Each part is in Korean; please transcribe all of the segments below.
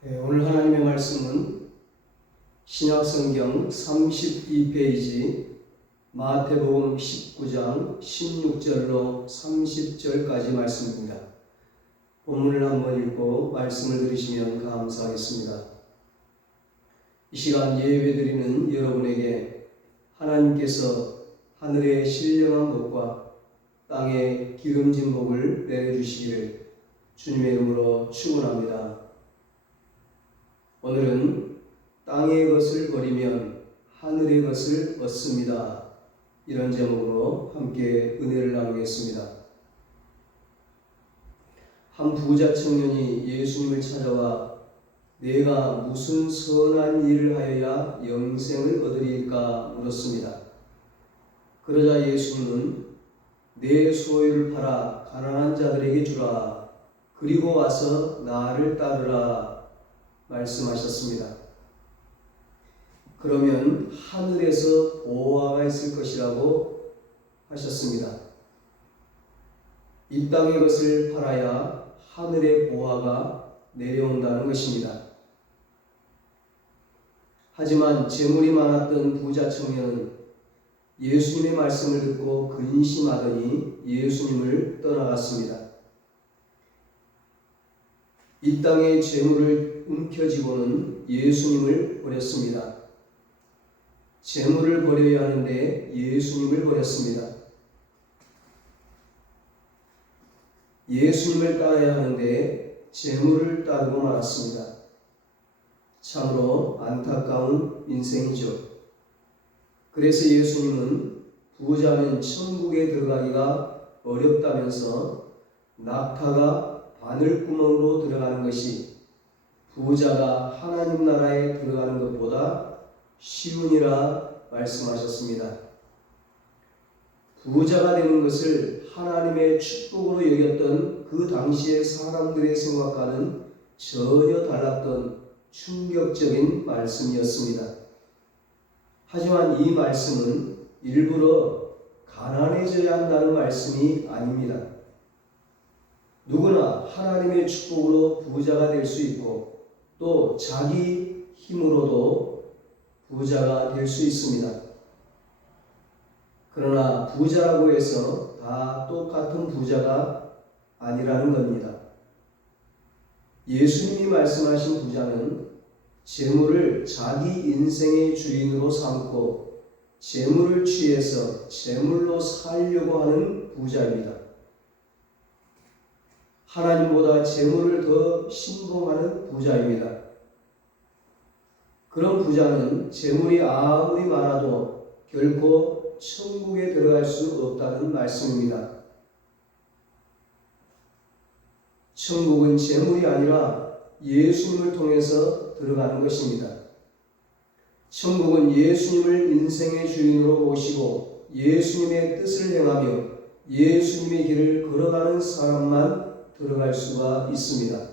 오늘 하나님의 말씀은 신약성경 32페이지 마태복음 19장 16절로 30절까지 말씀입니다. 본문을 한번 읽고 말씀을 들으시면 감사하겠습니다. 이 시간 예배드리는 여러분에게 하나님께서 하늘의 신령한 복과 땅의 기름진 복을 내려주시기를 주님의 이름으로 축원합니다. 오늘은 땅의 것을 버리면 하늘의 것을 얻습니다. 이런 제목으로 함께 은혜를 나누겠습니다. 한 부자 청년이 예수님을 찾아와 내가 무슨 선한 일을 하여야 영생을 얻으리까 물었습니다. 그러자 예수님은 내 소유를 팔아 가난한 자들에게 주라. 그리고 와서 나를 따르라 말씀하셨습니다. 그러면 하늘에서 보화가 있을 것이라고 하셨습니다. 이 땅의 것을 팔아야 하늘의 보화가 내려온다는 것입니다. 하지만 재물이 많았던 부자 청년은 예수님의 말씀을 듣고 근심하더니 예수님을 떠나갔습니다. 이 땅의 재물을 움켜쥐고는 예수님을 버렸습니다. 재물을 버려야 하는데 예수님을 버렸습니다. 예수님을 따라야 하는데 재물을 따르고 말았습니다. 참으로 안타까운 인생이죠. 그래서 예수님은 부자는 천국에 들어가기가 어렵다면서 낙타가 바늘구멍으로 들어가는 것이 부자가 하나님 나라에 들어가는 것보다 쉬우니라 말씀하셨습니다. 부자가 되는 것을 하나님의 축복으로 여겼던 그 당시의 사람들의 생각과는 전혀 달랐던 충격적인 말씀이었습니다. 하지만 이 말씀은 일부러 가난해져야 한다는 말씀이 아닙니다. 누구나 하나님의 축복으로 부자가 될 수 있고 또 자기 힘으로도 부자가 될 수 있습니다. 그러나 부자라고 해서 다 똑같은 부자가 아니라는 겁니다. 예수님이 말씀하신 부자는 재물을 자기 인생의 주인으로 삼고 재물을 취해서 재물로 살려고 하는 부자입니다. 하나님보다 재물을 더 신봉하는 부자입니다. 그런 부자는 재물이 아무리 많아도 결코 천국에 들어갈 수 없다는 말씀입니다. 천국은 재물이 아니라 예수님을 통해서 들어가는 것입니다. 천국은 예수님을 인생의 주인으로 모시고 예수님의 뜻을 행하며 예수님의 길을 걸어가는 사람만 들어갈 수가 있습니다.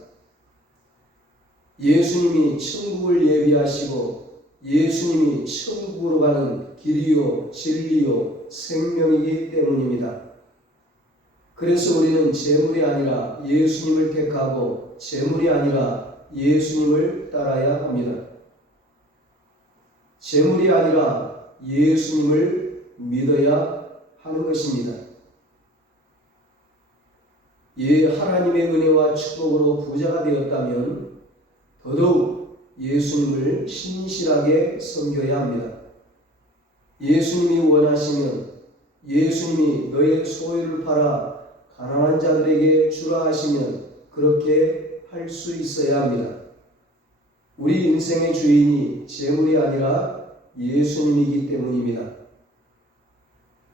예수님이 천국을 예비하시고 예수님이 천국으로 가는 길이요 진리요 생명이기 때문입니다. 그래서 우리는 재물이 아니라 예수님을 택하고 재물이 아니라 예수님을 따라야 합니다. 재물이 아니라 예수님을 믿어야 하는 것입니다. 하나님의 은혜와 축복으로 부자가 되었다면 더더욱 예수님을 신실하게 섬겨야 합니다. 예수님이 원하시면 예수님이 너의 소유를 팔아 가난한 자들에게 주라 하시면 그렇게 할 수 있어야 합니다. 우리 인생의 주인이 재물이 아니라 예수님이기 때문입니다.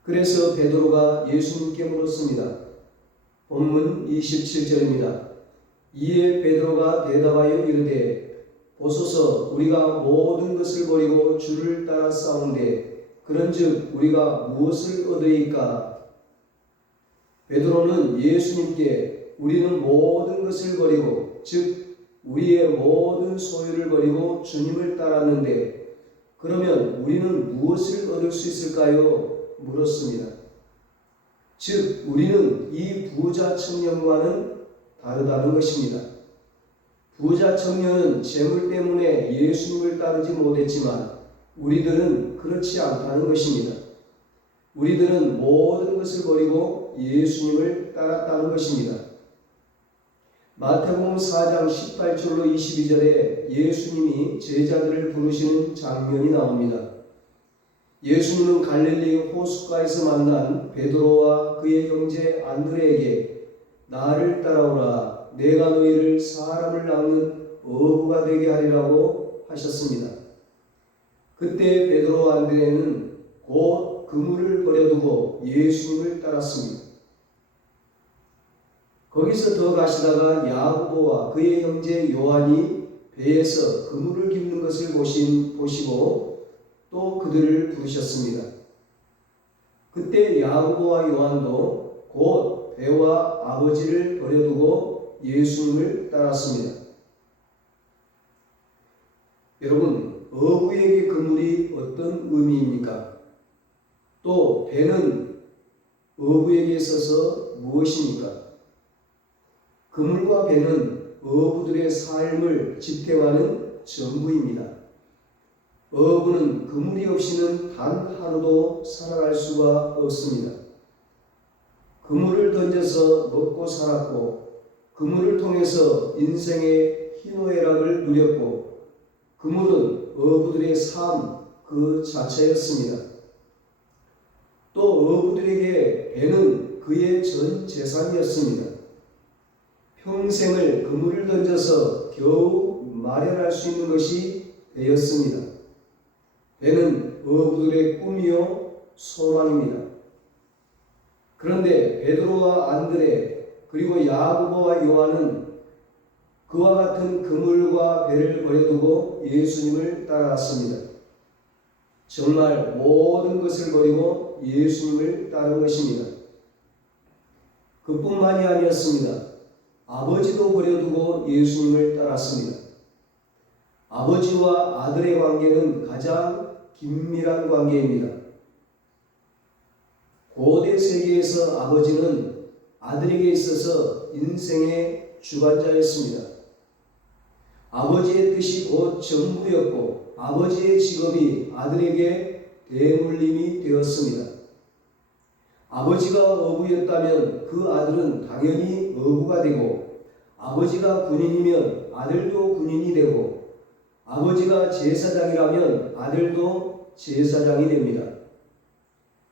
그래서 베드로가 예수님께 물었습니다. 본문 27절입니다. 이에 베드로가 대답하여 이르되 보소서 우리가 모든 것을 버리고 주를 따라 싸운데 그런즉 우리가 무엇을 얻으리까? 베드로는 예수님께 우리는 모든 것을 버리고 즉 우리의 모든 소유를 버리고 주님을 따랐는데 그러면 우리는 무엇을 얻을 수 있을까요? 물었습니다. 즉 우리는 이 부자 청년과는 다르다는 것입니다. 부자 청년은 재물 때문에 예수님을 따르지 못했지만 우리들은 그렇지 않다는 것입니다. 우리들은 모든 것을 버리고 예수님을 따랐다는 것입니다. 마태복음 4장 18절로 22절에 예수님이 제자들을 부르시는 장면이 나옵니다. 예수님은 갈릴리 호숫가에서 만난 베드로와 그의 형제 안드레에게 나를 따라오라, 내가 너희를 사람을 낚는 어부가 되게 하리라고 하셨습니다. 그때 베드로와 안드레는 곧 그물을 버려두고 예수님을 따랐습니다. 거기서 더 가시다가 야고보와 그의 형제 요한이 배에서 그물을 깁는 것을 보시고 또 그들을 부르셨습니다. 그때 야고보와 요한도 곧 배와 아버지를 버려두고 예수님을 따랐습니다. 여러분, 어부에게 그물이 어떤 의미입니까? 또 배는 어부에게 있어서 무엇입니까? 그물과 배는 어부들의 삶을 지탱하는 전부입니다. 어부는 그물이 없이는 단 하루도 살아갈 수가 없습니다. 그물을 던져서 먹고 살았고, 그물을 통해서 인생의 희노애락을 누렸고, 그물은 어부들의 삶 그 자체였습니다. 또 어부들에게 배는 그의 전 재산이었습니다. 평생을 그물을 던져서 겨우 마련할 수 있는 것이 배였습니다. 배는 어부들의 꿈이요 소망입니다. 그런데 베드로와 안드레 그리고 야고보와 요한은 그와 같은 그물과 배를 버려두고 예수님을 따라왔습니다. 정말 모든 것을 버리고 예수님을 따른 것입니다. 그뿐만이 아니었습니다. 아버지도 버려두고 예수님을 따랐습니다. 아버지와 아들의 관계는 가장 긴밀한 관계입니다. 고대 세계에서 아버지는 아들에게 있어서 인생의 주관자였습니다. 아버지의 뜻이 곧 전부였고 아버지의 직업이 아들에게 대물림이 되었습니다. 아버지가 어부였다면 그 아들은 당연히 어부가 되고, 아버지가 군인이면 아들도 군인이 되고, 아버지가 제사장이라면 아들도 제사장이 됩니다.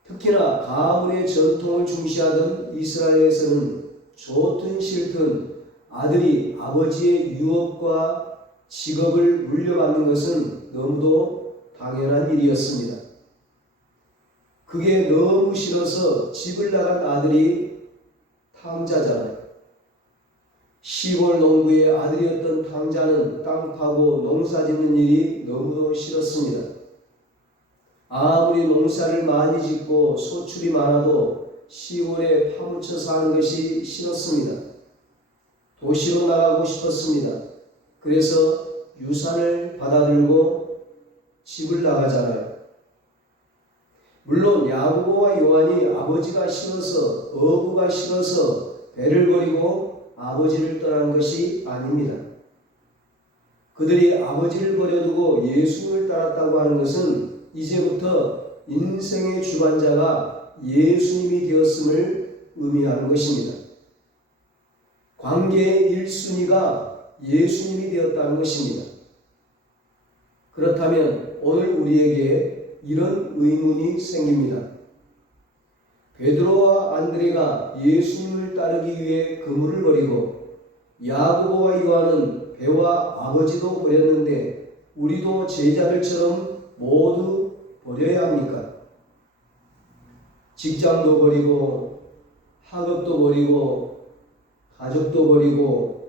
특히나 가문의 전통을 중시하던 이스라엘에서는 좋든 싫든 아들이 아버지의 유업과 직업을 물려받는 것은 너무도 당연한 일이었습니다. 그게 너무 싫어서 집을 나간 아들이 탕자잖아요. 시골 농부의 아들이었던 탕자는 땅 파고 농사 짓는 일이 너무도 싫었습니다. 아무리 농사를 많이 짓고 소출이 많아도 시골에 파묻혀 사는 것이 싫었습니다. 도시로 나가고 싶었습니다. 그래서 유산을 받아들고 집을 나가잖아요. 물론 야고보와 요한이 아버지가 싫어서, 어부가 싫어서 배를 버리고 아버지를 떠난 것이 아닙니다. 그들이 아버지를 버려두고 예수님을 따랐다고 하는 것은 이제부터 인생의 주관자가 예수님이 되었음을 의미하는 것입니다. 관계의 1순위가 예수님이 되었다는 것입니다. 그렇다면 오늘 우리에게 이런 의문이 생깁니다. 베드로와 안드레가 예수님을 따르기 위해 그물을 버리고 야고보와 요한은 배와 아버지도 버렸는데 우리도 제자들처럼 모두 버려야 합니까? 직장도 버리고 학업도 버리고 가족도 버리고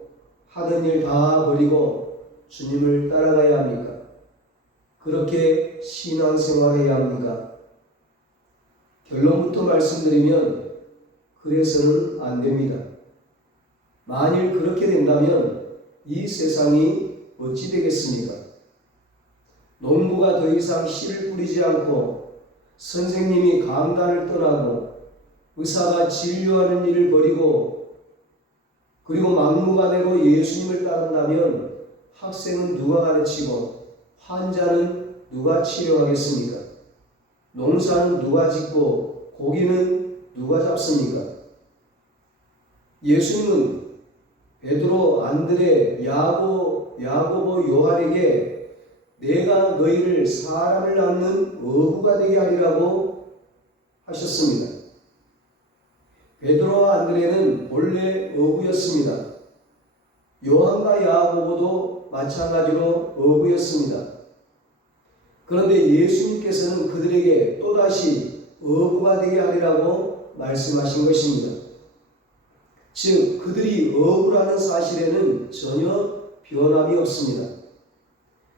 하던 일 다 버리고 주님을 따라가야 합니까? 그렇게 신앙생활해야 합니까? 결론부터 말씀드리면 그래서는 안 됩니다. 만일 그렇게 된다면 이 세상이 어찌 되겠습니까? 농부가 더 이상 씨를 뿌리지 않고 선생님이 강단을 떠나고 의사가 진료하는 일을 버리고 그리고 막무가내로 예수님을 따른다면 학생은 누가 가르치고 환자는 누가 치료하겠습니까? 농사는 누가 짓고 고기는 누가 잡습니까? 예수님은 베드로, 안드레, 야고보, 요한에게 내가 너희를 사람을 낳는 어부가 되게 하리라고 하셨습니다. 베드로와 안드레는 본래 어부였습니다. 요한과 야고보도 마찬가지로 어부였습니다. 그런데 예수님께서는 그들에게 또다시 어부가 되게 하리라고 말씀하신 것입니다. 즉 그들이 어부라는 사실에는 전혀 변함이 없습니다.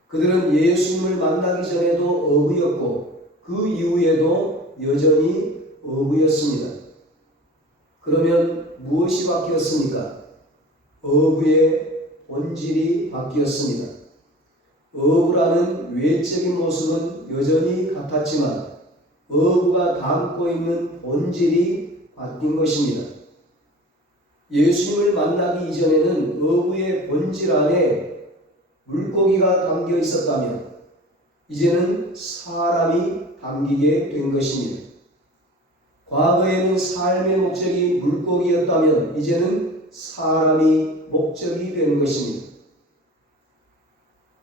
그들은 예수님을 만나기 전에도 어부였고 그 이후에도 여전히 어부였습니다. 그러면 무엇이 바뀌었습니까? 어부의 본질이 바뀌었습니다. 어부라는 외적인 모습은 여전히 같았지만 어부가 담고 있는 본질이 바뀐 것입니다. 예수님을 만나기 이전에는 어부의 본질 안에 물고기가 담겨 있었다면 이제는 사람이 담기게 된 것입니다. 과거에는 삶의 목적이 물고기였다면 이제는 사람이 목적이 되는 것입니다.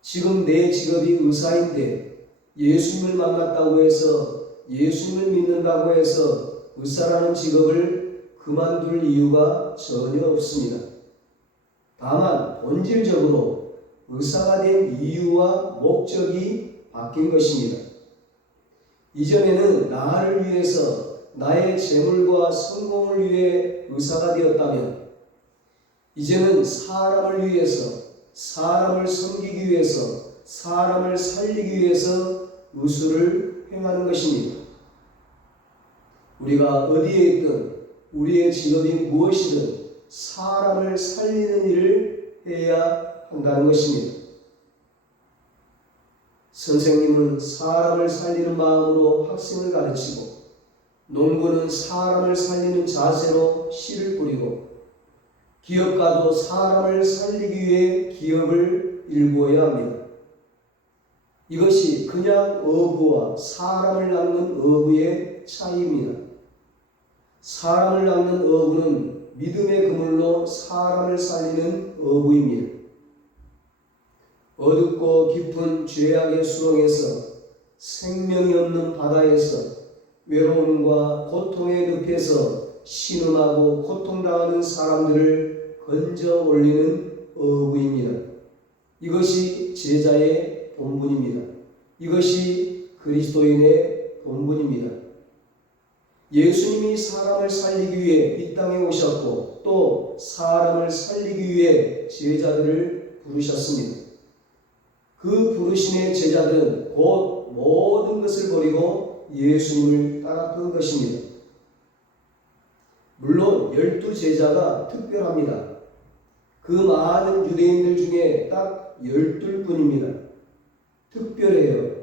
지금 내 직업이 의사인데 예수님을 만났다고 해서 예수님을 믿는다고 해서 의사라는 직업을 그만둘 이유가 전혀 없습니다. 다만 본질적으로 의사가 된 이유와 목적이 바뀐 것입니다. 이전에는 나를 위해서 나의 재물과 성공을 위해 의사가 되었다면 이제는 사람을 위해서, 사람을 섬기기 위해서, 사람을 살리기 위해서 의술을 행하는 것입니다. 우리가 어디에 있든 우리의 직업이 무엇이든 사람을 살리는 일을 해야 한다는 것입니다. 선생님은 사람을 살리는 마음으로 학생을 가르치고 농부는 사람을 살리는 자세로 씨를 뿌리고 기업가도 사람을 살리기 위해 기업을 일구어야 합니다. 이것이 그냥 어부와 사람을 낚는 어부의 차이입니다. 사람을 낚는 어부는 믿음의 그물로 사람을 살리는 어부입니다. 어둡고 깊은 죄악의 수렁에서 생명이 없는 바다에서 외로움과 고통의 늪에서 신음하고 고통당하는 사람들을 건져 올리는 어부입니다. 이것이 제자의 본분입니다. 이것이 그리스도인의 본분입니다. 예수님이 사람을 살리기 위해 이 땅에 오셨고 또 사람을 살리기 위해 제자들을 부르셨습니다. 그 부르심의 제자들은 곧 모든 것을 버리고 예수님을 따랐던 것입니다. 물론 12제자가 특별합니다. 그 많은 유대인들 중에 딱 12분입니다. 특별해요.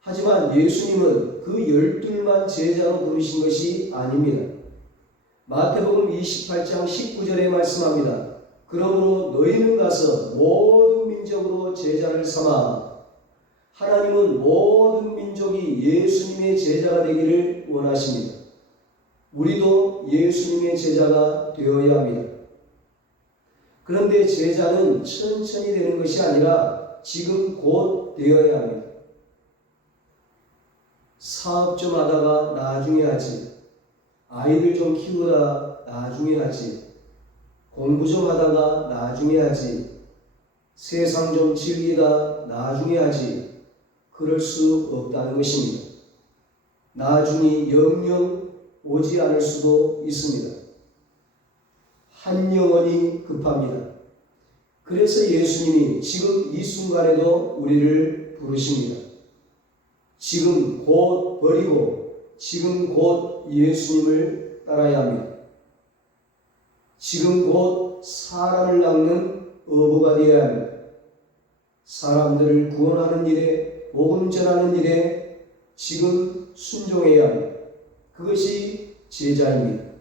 하지만 예수님은 그 12만 제자로 부르신 것이 아닙니다. 마태복음 28장 19절에 말씀합니다. 그러므로 너희는 가서 모든 민족으로 제자를 삼아 하나님은 모든 민족이 예수님의 제자가 되기를 원하십니다. 우리도 예수님의 제자가 되어야 합니다. 그런데 제자는 천천히 되는 것이 아니라 지금 곧 되어야 합니다. 사업 좀 하다가 나중에 하지. 아이들 좀 키우다 나중에 하지. 공부 좀 하다가 나중에 하지. 세상 좀 즐기다 나중에 하지. 그럴 수 없다는 것입니다. 나중이 영영 오지 않을 수도 있습니다. 한 영혼이 급합니다. 그래서 예수님이 지금 이 순간에도 우리를 부르십니다. 지금 곧 버리고 지금 곧 예수님을 따라야 합니다. 지금 곧 사람을 낚는 어부가 되어야 합니다. 사람들을 구원하는 일에 복음 전하는 일에 지금 순종해야 합니다. 그것이 제자입니다.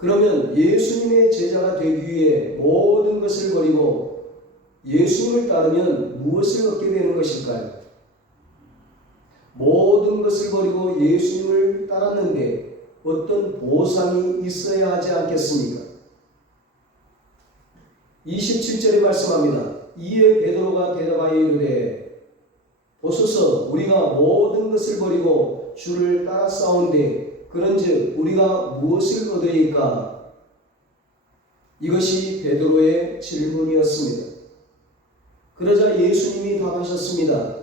그러면 예수님의 제자가 되기 위해 모든 것을 버리고 예수님을 따르면 무엇을 얻게 되는 것일까요? 모든 것을 버리고 예수님을 따랐는데 어떤 보상이 있어야 하지 않겠습니까? 27절에 말씀합니다. 이에 베드로가 대답하여 이르되 보소서 우리가 모든 것을 버리고 주를 따라싸운데 그런즉 우리가 무엇을 얻으리까? 이것이 베드로의 질문이었습니다. 그러자 예수님이 답하셨습니다.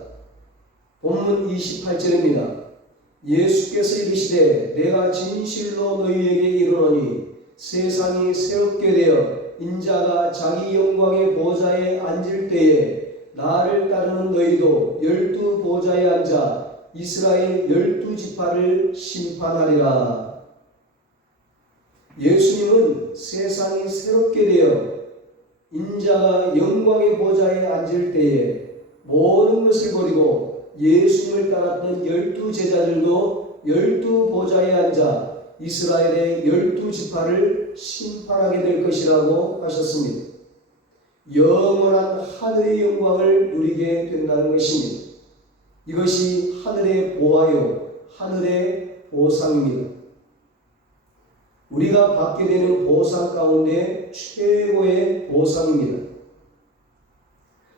본문 28절입니다. 예수께서 이르시되 내가 진실로 너희에게 이르노니 세상이 새롭게 되어 인자가 자기 영광의 보좌에 앉을 때에 나를 따르는 너희도 12 보좌에 앉아 이스라엘 12지파를 심판하리라. 예수님은 세상이 새롭게 되어 인자가 영광의 보좌에 앉을 때에 모든 것을 버리고 예수님을 따랐던 12제자들도 12 보좌에 앉아 이스라엘의 12지파를 심판하게 될 것이라고 하셨습니다. 영원한 하늘의 영광을 누리게 된다는 것입니다. 이것이 하늘의 보화요, 하늘의 보상입니다. 우리가 받게 되는 보상 가운데 최고의 보상입니다.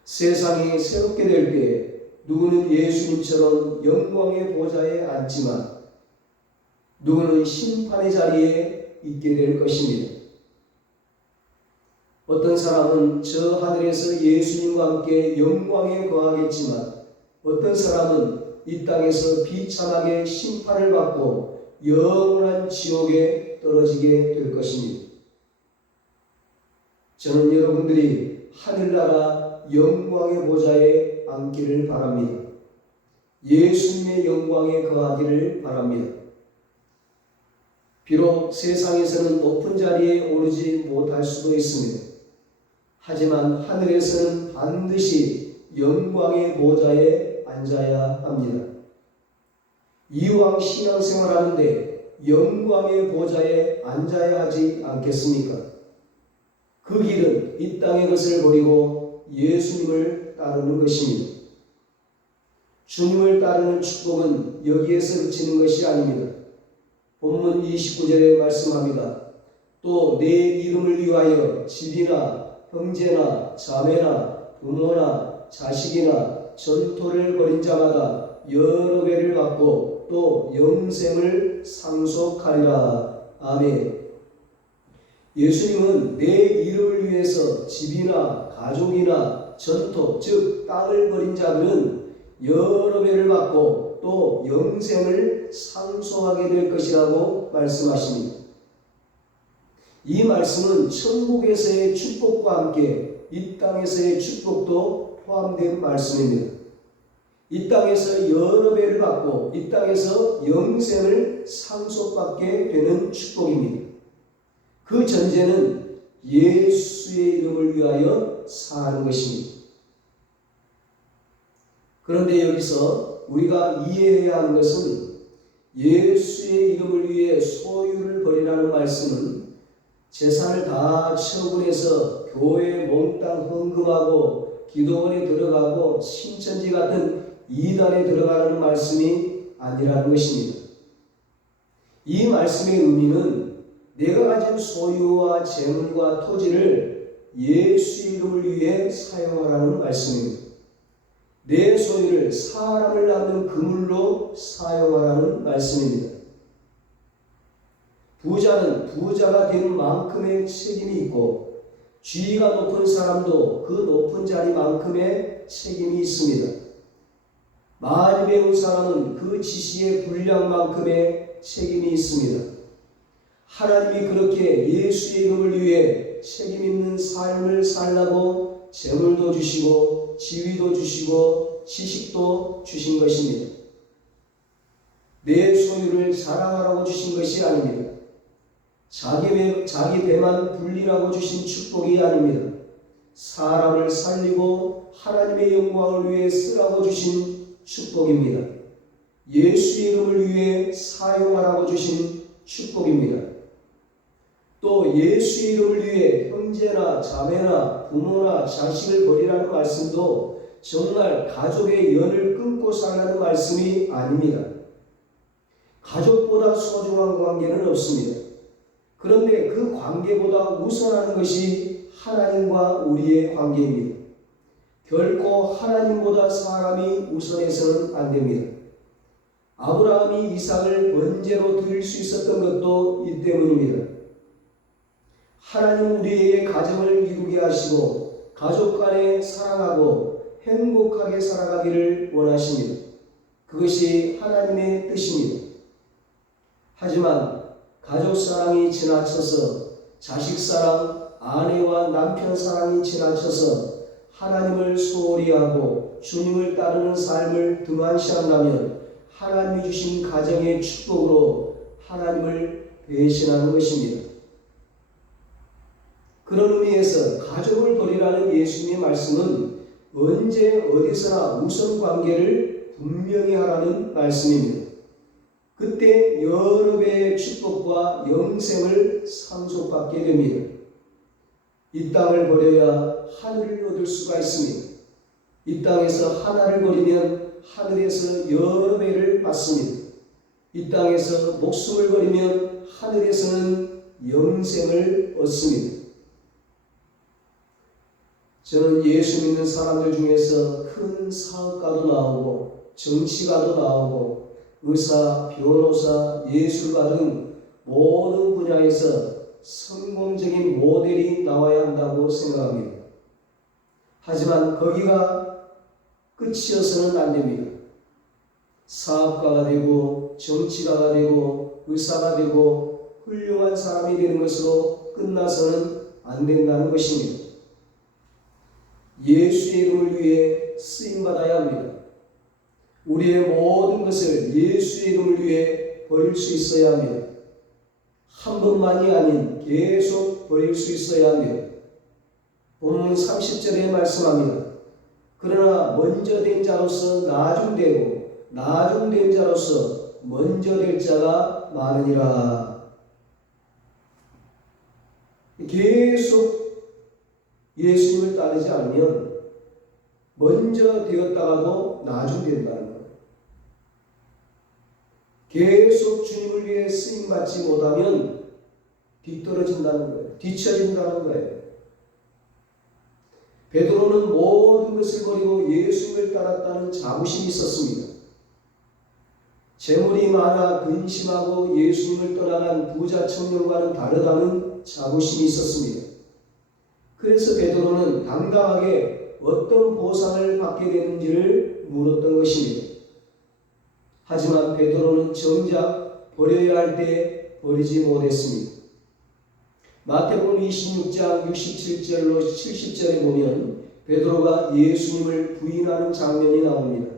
세상이 새롭게 될 때 누구는 예수님처럼 영광의 보좌에 앉지만 누구는 심판의 자리에 있게 될 것입니다. 어떤 사람은 저 하늘에서 예수님과 함께 영광에 거하겠지만 어떤 사람은 이 땅에서 비참하게 심판을 받고 영원한 지옥에 떨어지게 될 것입니다. 저는 여러분들이 하늘나라 영광의 보좌에 앉기를 바랍니다. 예수님의 영광에 거하기를 바랍니다. 비록 세상에서는 높은 자리에 오르지 못할 수도 있습니다. 하지만 하늘에서는 반드시 영광의 보좌에 앉아야 합니다. 이왕 신앙생활하는데 영광의 보좌에 앉아야 하지 않겠습니까? 그 길은 이 땅의 것을 버리고 예수님을 따르는 것입니다. 주님을 따르는 축복은 여기에서 그치는 것이 아닙니다. 본문 29절에 말씀합니다. 또 내 이름을 위하여 집이나 형제나 자매나 부모나 자식이나 전토를 벌인 자마다 여러 배를 받고 또 영생을 상속하리라. 아멘. 예수님은 내 이름을 위해서 집이나 가족이나 전토, 즉 땅을 벌인 자들은 여러 배를 받고 또 영생을 상속하게 될 것이라고 말씀하십니다. 이 말씀은 천국에서의 축복과 함께 이 땅에서의 축복도 포함된 말씀입니다. 이 땅에서 여러 배를 받고 이 땅에서 영생을 상속받게 되는 축복입니다. 그 전제는 예수의 이름을 위하여 사는 것입니다. 그런데 여기서 우리가 이해해야 하는 것은 예수의 이름을 위해 소유를 버리라는 말씀은 재산을 다 처분해서 교회에 몽땅 헌금하고 기도원에 들어가고 신천지 같은 이단에 들어가라는 말씀이 아니라는 것입니다. 이 말씀의 의미는 내가 가진 소유와 재물과 토지를 예수의 이름을 위해 사용하라는 말씀입니다. 내 소유를 사람을 낳는 그물로 사용하라는 말씀입니다. 부자는 부자가 된 만큼의 책임이 있고 지위가 높은 사람도 그 높은 자리만큼의 책임이 있습니다. 많이 배운 사람은 그 지식의 분량만큼의 책임이 있습니다. 하나님이 그렇게 예수의 이름을 위해 책임 있는 삶을 살라고 재물도 주시고 지위도 주시고 지식도 주신 것입니다. 내 소유를 자랑하라고 주신 것이 아닙니다. 자기 배만 불리라고 주신 축복이 아닙니다. 사람을 살리고 하나님의 영광을 위해 쓰라고 주신 축복입니다. 예수의 이름을 위해 사용하라고 주신 축복입니다. 또 예수의 이름을 위해 형제나 자매나 부모나 자식을 버리라는 말씀도 정말 가족의 연을 끊고 살라는 말씀이 아닙니다. 가족보다 소중한 관계는 없습니다. 그런데 그 관계보다 우선하는 것이 하나님과 우리의 관계입니다. 결코 하나님보다 사람이 우선해서는 안 됩니다. 아브라함이 이삭을 번제로 드릴 수 있었던 것도 이 때문입니다. 하나님 우리에게 가정을 이루게 하시고 가족 간에 사랑하고 행복하게 살아가기를 원하십니다. 그것이 하나님의 뜻입니다. 하지만 가족 사랑이 지나쳐서 자식 사랑, 아내와 남편 사랑이 지나쳐서 하나님을 소홀히 하고 주님을 따르는 삶을 등한시한다면 하나님이 주신 가정의 축복으로 하나님을 배신하는 것입니다. 그런 의미에서 가족을 버리라는 예수님의 말씀은 언제 어디서나 우선 관계를 분명히 하라는 말씀입니다. 그때 여러 배의 축복과 영생을 상속받게 됩니다. 이 땅을 버려야 하늘을 얻을 수가 있습니다. 이 땅에서 하나를 버리면 하늘에서 여러 배를 받습니다. 이 땅에서 목숨을 버리면 하늘에서는 영생을 얻습니다. 저는 예수 믿는 사람들 중에서 큰 사업가도 나오고 정치가도 나오고 의사, 변호사, 예술가 등 모든 분야에서 성공적인 모델이 나와야 한다고 생각합니다. 하지만 거기가 끝이어서는 안 됩니다. 사업가가 되고 정치가가 되고 의사가 되고 훌륭한 사람이 되는 것으로 끝나서는 안 된다는 것입니다. 예수의 이름을 위해 쓰임받아야 합니다. 우리의 모든 것을 예수의 이름을 위해 버릴 수 있어야 합니다. 한 번만이 아닌 계속 버릴 수 있어야 합니다. 본문 30절에 말씀합니다. 그러나 먼저 된 자로서 나중되고 나중된 자로서 먼저 될 자가 많으니라. 계속 예수님을 따르지 않으면 먼저 되었다가도 나중된다는 거예요. 계속 주님을 위해 쓰임받지 못하면 뒤떨어진다는 거예요. 뒤처진다는 거예요. 베드로는 모든 것을 버리고 예수님을 따랐다는 자부심이 있었습니다. 재물이 많아 근심하고 예수님을 떠나간 부자 청년과는 다르다는 자부심이 있었습니다. 그래서 베드로는 당당하게 어떤 보상을 받게 되는지를 물었던 것입니다. 하지만 베드로는 정작 버려야 할 때 버리지 못했습니다. 마태복음 26장 67절로 70절에 보면 베드로가 예수님을 부인하는 장면이 나옵니다.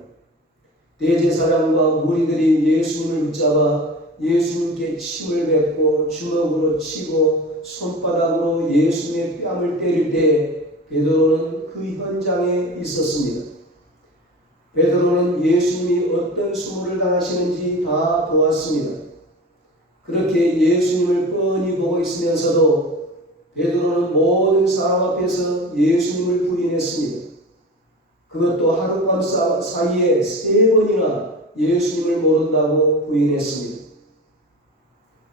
대제사장과 무리들이 예수님을 붙잡아 예수님께 침을 뱉고 주먹으로 치고 손바닥으로 예수님의 뺨을 때릴 때 베드로는 그 현장에 있었습니다. 베드로는 예수님이 어떤 수모를 당하시는지 다 보았습니다. 그렇게 예수님을 뻔히 보고 있으면서도 베드로는 모든 사람 앞에서 예수님을 부인했습니다. 그것도 하룻밤 사이에 3번이나 예수님을 모른다고 부인했습니다.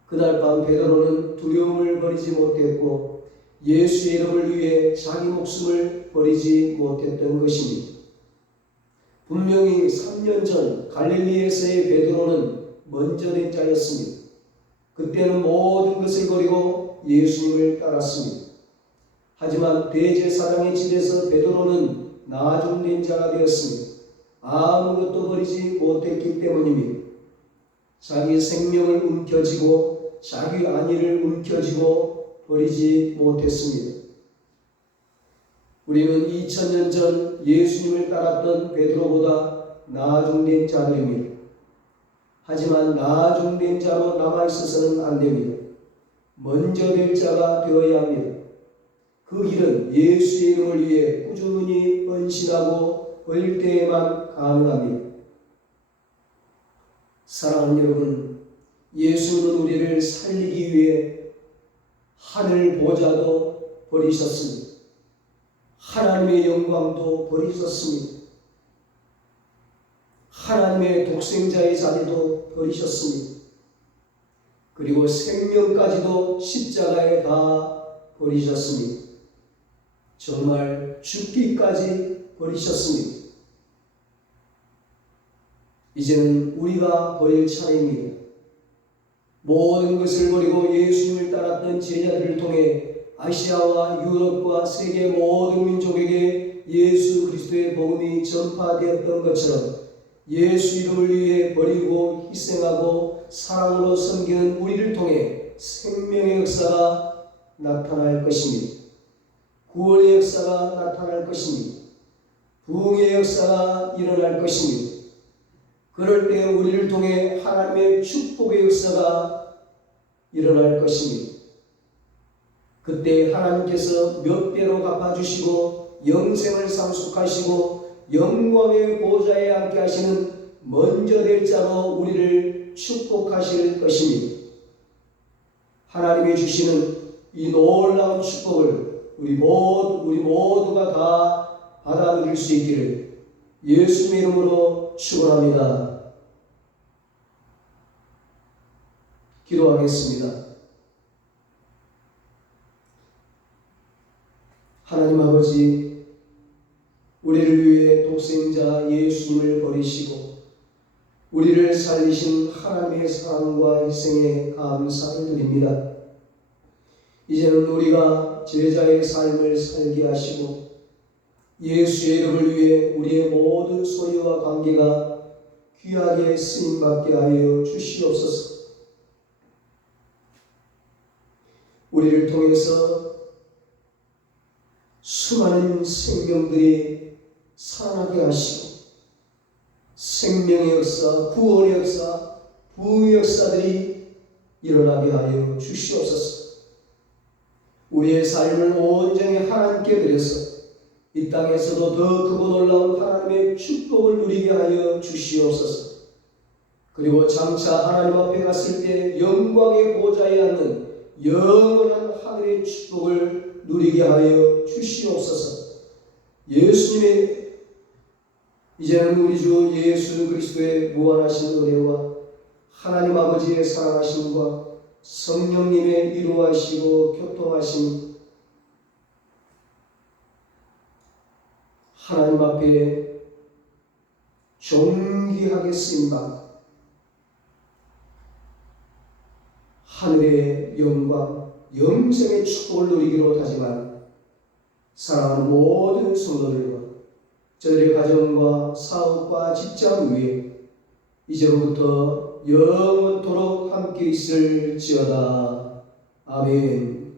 그날 밤 베드로는 두려움을 버리지 못했고 예수의 이름을 위해 자기 목숨을 버리지 못했던 것입니다. 분명히 3년 전 갈릴리에서의 베드로는 먼저 된 자였습니다. 그때는 모든 것을 버리고 예수님을 따랐습니다. 하지만 대제사장의 집에서 베드로는 나중된 자가 되었습니다. 아무것도 버리지 못했기 때문입니다. 자기 생명을 움켜쥐고 자기 안위를 움켜쥐고 버리지 못했습니다. 우리는 2000년 전 예수님을 따랐던 베드로보다 나중된 자들입니다. 하지만 나중된 자로 남아있어서는 안 됩니다. 먼저 될 자가 되어야 합니다. 그 길은 예수의 이름을 위해 꾸준히 헌신하고 버릴 때에만 가능합니다. 사랑하는 여러분, 예수는 우리를 살리기 위해 하늘 보좌도 버리셨습니다. 하나님의 영광도 버리셨습니다. 하나님의 독생자의 자리도 버리셨습니다. 그리고 생명까지도 십자가에 다 버리셨습니다. 정말 죽기까지 버리셨습니다. 이제는 우리가 버릴 차례입니다. 모든 것을 버리고 예수님을 따랐던 제자들을 통해 아시아와 유럽과 세계 모든 민족에게 예수 그리스도의 복음이 전파되었던 것처럼 예수 이름을 위해 버리고 희생하고 사랑으로 섬기는 우리를 통해 생명의 역사가 나타날 것입니다. 구원의 역사가 나타날 것입니다. 부흥의 역사가 일어날 것입니다. 그럴 때 우리를 통해 하나님의 축복의 역사가 일어날 것입니다. 그때 하나님께서 몇 배로 갚아주시고 영생을 상속하시고 영광의 보좌에 앉게 하시는 먼저 될 자로 우리를 축복하실 것입니다. 하나님이 주시는 이 놀라운 축복을 우리 모두가 다 받아 누릴 수 있기를 예수님의 이름으로 축원합니다. 기도하겠습니다. 하나님 아버지, 우리를 위해 독생자 예수님을 버리시고 우리를 살리신 하나님의 사랑과 희생에 감사를 드립니다. 이제는 우리가 제자의 삶을 살게 하시고 예수의 이름을 위해 우리의 모든 소유와 관계가 귀하게 쓰임받게 하여 주시옵소서. 우리를 통해서 수많은 생명들이 살아나게 하시고 생명의 역사, 구원의 역사, 부흥의 역사들이 일어나게 하여 주시옵소서. 우리의 삶을 온전히 하나님께 드려서 이 땅에서도 더 크고 놀라운 하나님의 축복을 누리게 하여 주시옵소서. 그리고 장차 하나님 앞에 갔을 때 영광의 보좌에 앉는 영원한 하늘의 축복을 누리게 하여 주시옵소서. 예수님의 이제는 우리 주 예수 그리스도의 무한하신 은혜와 하나님 아버지의 사랑하심과 성령님의 이루하시고 교통하심, 하나님 앞에 존귀하게 쓰임받고 하늘의 영광, 영생의 축복을 누리기로 다짐한 사랑하는 모든 성도들과 저들의 가정과 사업과 직장 위에 이제부터 영원토록 함께 있을지어다. 아멘.